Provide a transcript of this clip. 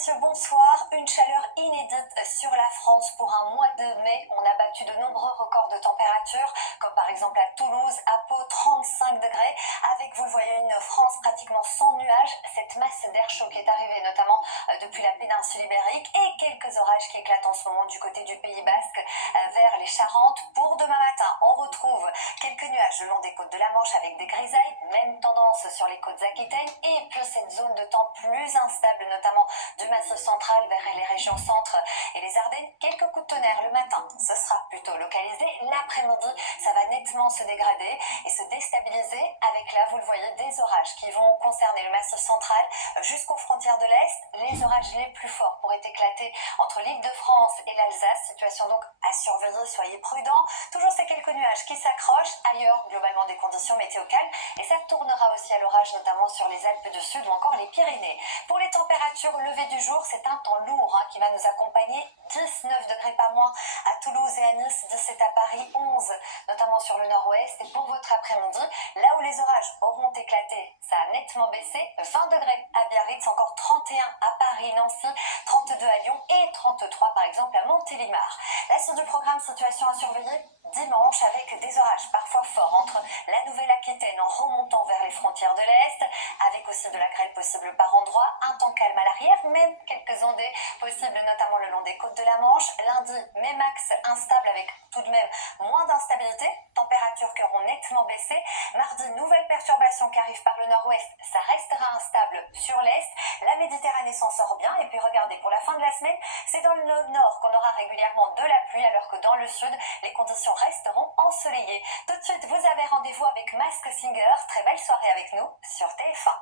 messieurs, bonsoir. Une chaleur inédite sur la France pour un mois de mai. On a battu de nombreux records de température, comme par exemple à Toulouse, à Pau, 35 degrés, avec, vous le voyez, une France pratiquement sans nuages. Cette masse d'air chaud qui est arrivée notamment depuis la péninsule ibérique et quelques orages qui éclatent en ce moment du côté du Pays Basque vers les Charentes. Pour demain matin, on retrouve quelques nuages le long des côtes de la Manche avec des grisailles, même tendance sur les côtes aquitaines, et puis cette zone de temps plus instable, notamment du Massif central vers les régions centre et les Ardennes. Quelques coups de tonnerre le matin, ce sera plutôt localisé. L'après-midi, ça va nettement se dégrader et se déstabiliser avec là, vous le voyez, des orages qui vont concerner le Massif central jusqu'aux frontières de l'Est. Les orages les plus forts pourraient éclater entre l'Île-de-France et l'Alsace. Situation donc à surveiller, soyez prudents. Toujours ces quelques nuages qui s'accrochent. Ailleurs, globalement, des conditions météo calmes. Et ça tournera aussi à l'orage, notamment sur les Alpes du Sud ou encore les Pyrénées. Pour les températures, lever du jour, c'est un temps lourd qui va nous accompagner. 19 degrés pas moins à Toulouse et à Nice, 17 à Paris, 11 notamment sur le nord-ouest. Et pour votre après-midi, là où les orages auront éclaté, ça a nettement baissé. 20 degrés à Biarritz, encore 31 à Paris, Nancy, 32 à Lyon et 33 par exemple à Montélimar. La suite du programme, situation à surveiller dimanche avec des orages parfois forts entre la Nouvelle-Aquitaine en remontant vers les frontières de l'Est, avec aussi de la grêle possible par endroits, un temps calme à l'arrière, même quelques ondées possibles notamment le long des côtes de la Manche. Lundi, même axe instable avec tout de même moins d'instabilité, températures qui auront nettement baissé. Mardi, nouvelle perturbation qui arrive par le nord-ouest, ça restera instable sur l'est. La Méditerranée s'en sort bien et puis regardez, pour la fin de la semaine, c'est dans le nord qu'on aura régulièrement de la pluie, alors que dans le sud, les conditions resteront ensoleillées. Tout de suite, vous avez rendez-vous avec Masked Singer. Très belle soirée avec nous sur TF1.